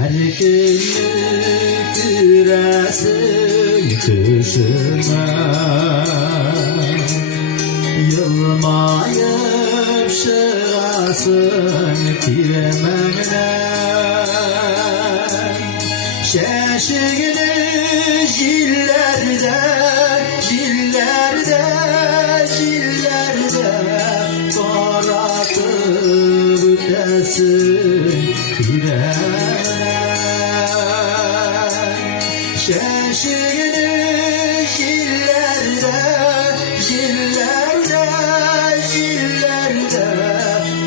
Her günlük güresin kışıma Yılmayıp şırasın piremenden Şeşigini jillerde Toratıp ötesin piremenden Şeşigini jillerde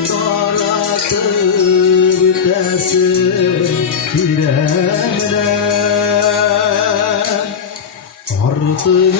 Toratıp ötesin piremenden Artık